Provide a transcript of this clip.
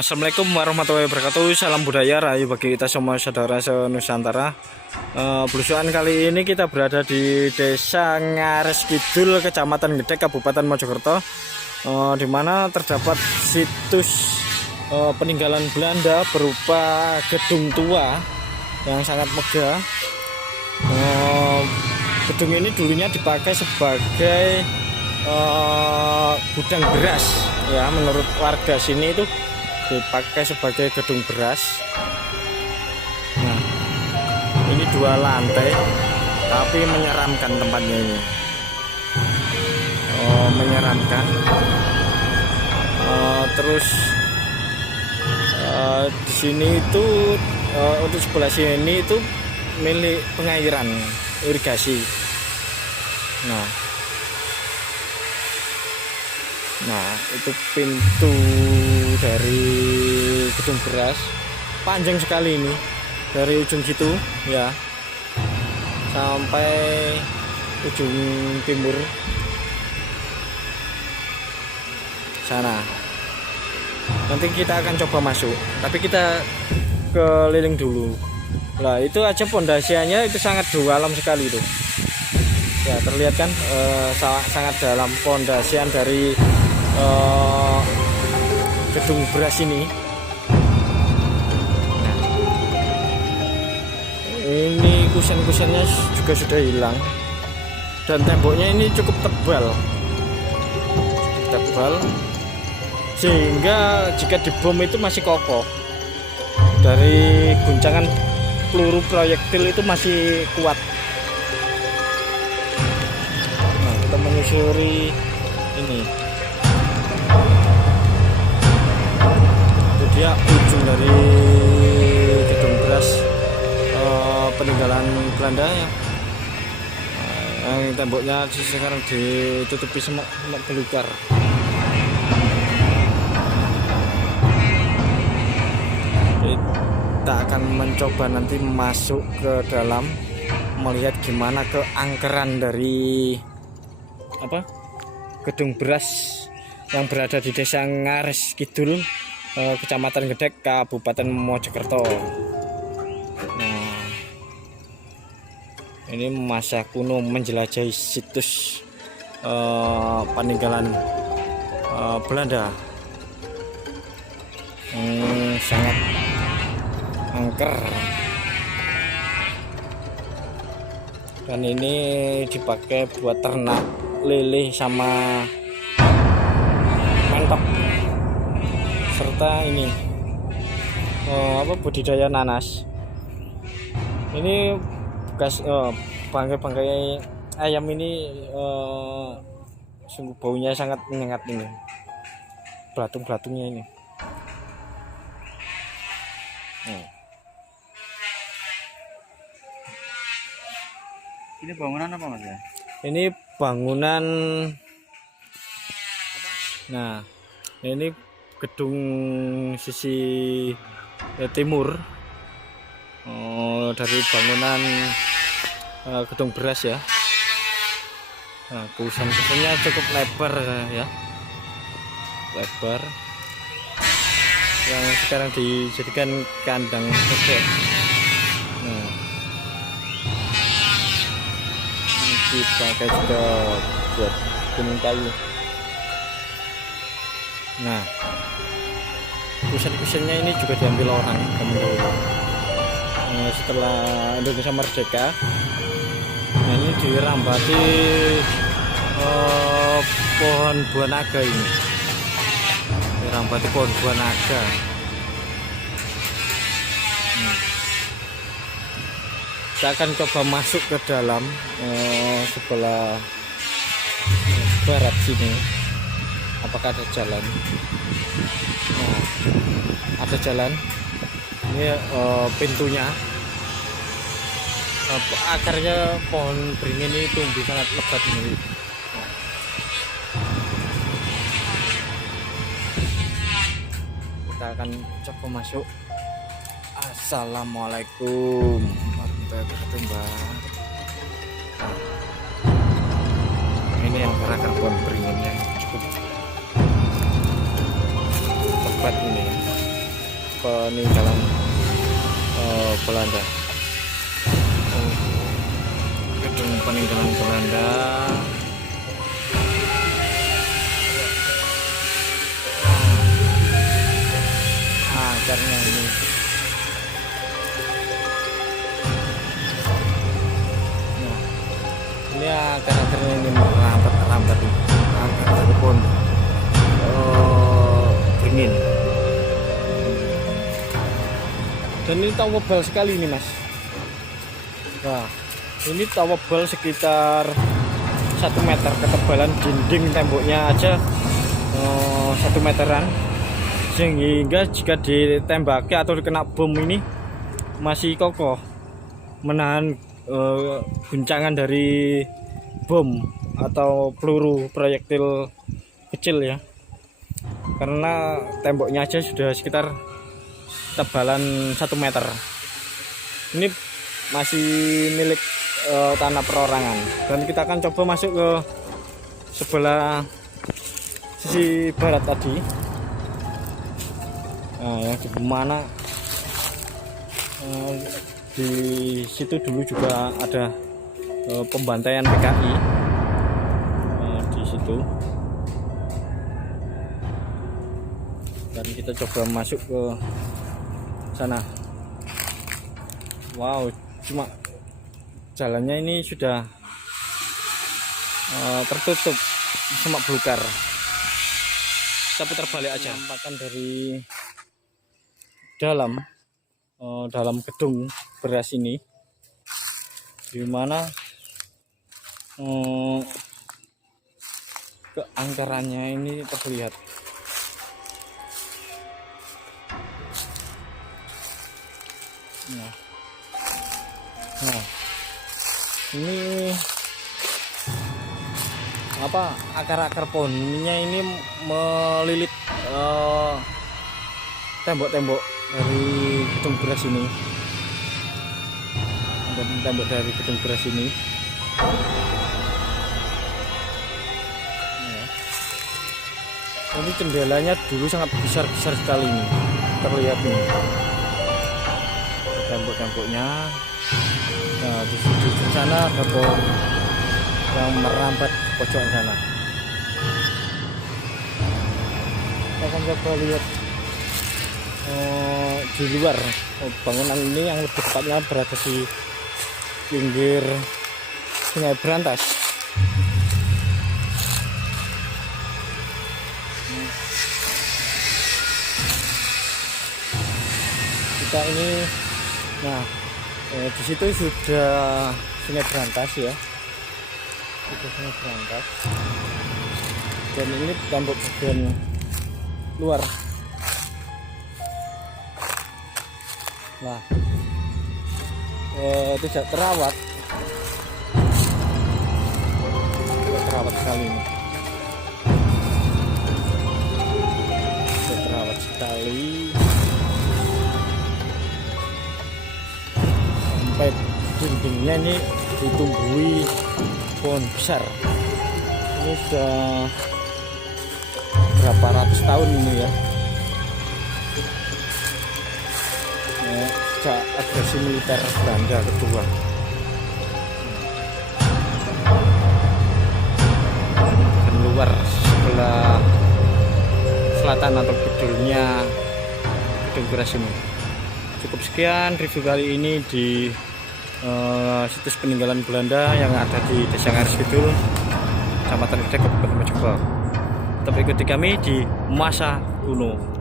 Assalamualaikum warahmatullahi wabarakatuh. Salam budaya rayu bagi kita semua saudara se-Nusantara. Belusuan kali ini kita berada di Desa Ngares Kidul, Kecamatan Gedek, Kabupaten Mojokerto, di mana terdapat situs peninggalan Belanda berupa gedung tua yang sangat megah. Gedung ini dulunya dipakai sebagai gudang beras, ya, menurut warga sini itu dipakai sebagai gedung beras. Nah, ini 2 lantai, tapi menyeramkan tempatnya ini. Menyeramkan. Terus di sini itu untuk sebelah sini itu milik pengairan irigasi. Nah, itu pintu dari gedung beras, panjang sekali ini dari ujung situ, ya, sampai ujung timur sana. Nanti kita akan coba masuk, tapi kita keliling dulu. Nah, itu aja pondasiannya itu sangat dalam sekali itu, ya, terlihat kan, sangat dalam pondasian dari gedung beras ini. Nah, ini kusen-kusennya juga sudah hilang, dan temboknya ini cukup tebal, sehingga jika dibom itu masih kokoh. Dari guncangan peluru proyektil itu masih kuat. Nah, kita menyusuri ini. Dia ujung dari gedung beras peninggalan Belanda, ya, yang temboknya sekarang ditutupi semak belukar. Kita akan mencoba nanti masuk ke dalam, melihat gimana keangkeran dari gedung beras yang berada di Desa Ngares Kidul, Kecamatan Gedek, Kabupaten Mojokerto. Nah, ini masa kuno menjelajahi situs peninggalan Belanda, sangat angker. Dan ini dipakai buat ternak lele sama mentok, serta ini budidaya nanas. Ini bekas bangkai ayam ini, sungguh baunya sangat menyengat ini, belatung-belatungnya ini. Ini bangunan apa, Mas, ya? Ini bangunan. Nah, ini gedung sisi timur dari bangunan gedung beras, ya. Nah, kusen-kusennya cukup lebar, ya, lebar, yang sekarang dijadikan kandang bebek. Nah, ini dipakai juga buat gunung kayu. Nah, kusen-kusennya ini juga diambil orang zaman dahulu. Setelah Indonesia merdeka, nah, ini dirambati pohon buah naga ini, dirambati pohon buah naga. Kita akan coba masuk ke dalam, sebelah barat sini. Apakah ada jalan? Nah, ada jalan. Ini pintunya. Akarnya pohon beringin ini tumbuh sangat lebat ini. Kita akan coba masuk. Assalamualaikum warahmatullahi wabarakatuh. Ini yang akar pohon beringinnya cukup lebat ini. peninggalan Belanda. Gedung peninggalan Belanda. Akarnya ini. Nah, ini akar-akarnya ini merambat nih. Akar pohon beringin. Dan ini tebal sekali ini, Mas. Nah, ini tebal sekitar 1 meter, ketebalan dinding temboknya aja 1 meteran, sehingga jika ditembaki atau dikena bom ini masih kokoh menahan guncangan dari bom atau peluru proyektil kecil ya, karena temboknya aja sudah sekitar tebalan 1 meter. Ini masih milik tanah perorangan, dan kita akan coba masuk ke sebelah sisi barat tadi. Nah, yang di mana di situ dulu juga ada pembantaian PKI di situ, dan kita coba masuk ke sana. Wow, cuma jalannya ini sudah tertutup semak belukar. Kita putar balik aja. Nampakkan dari dalam gedung beras ini, dimana keangkarannya ini terlihat. Nah, ini apa, akar-akar pohonnya ini melilit tembok-tembok dari gedung beras ini. Ada tembok dari gedung beras ini. Ini jendelanya dulu sangat besar sekali ini, terlihat ini tembok-temboknya. Nah, di sana ada pohon yang merambat ke pojok sana. Kita akan coba lihat di luar bangunan ini, yang lebih tepatnya berada di pinggir Sungai Berantas. Kita ini, nah, di situ sudah Sungai Berantas ya, sudah Sungai Berantas, dan ini tembok bagian luar. Nah, tidak terawat sekali ini, tidak terawat sekali, sampai dindingnya ini ditumbuhi pohon besar. Ini sudah berapa ratus tahun ini ya, sejak agresi militer Belanda kedua. Dan luar sebelah selatan atau gedungnya gedung beras ini. Cukup sekian review kali ini di situs peninggalan Belanda yang ada di Desa Ngares Kidul, Kecamatan Gedek, Kabupaten Mojokerto. Tetap ikuti kami di Masa Kuno.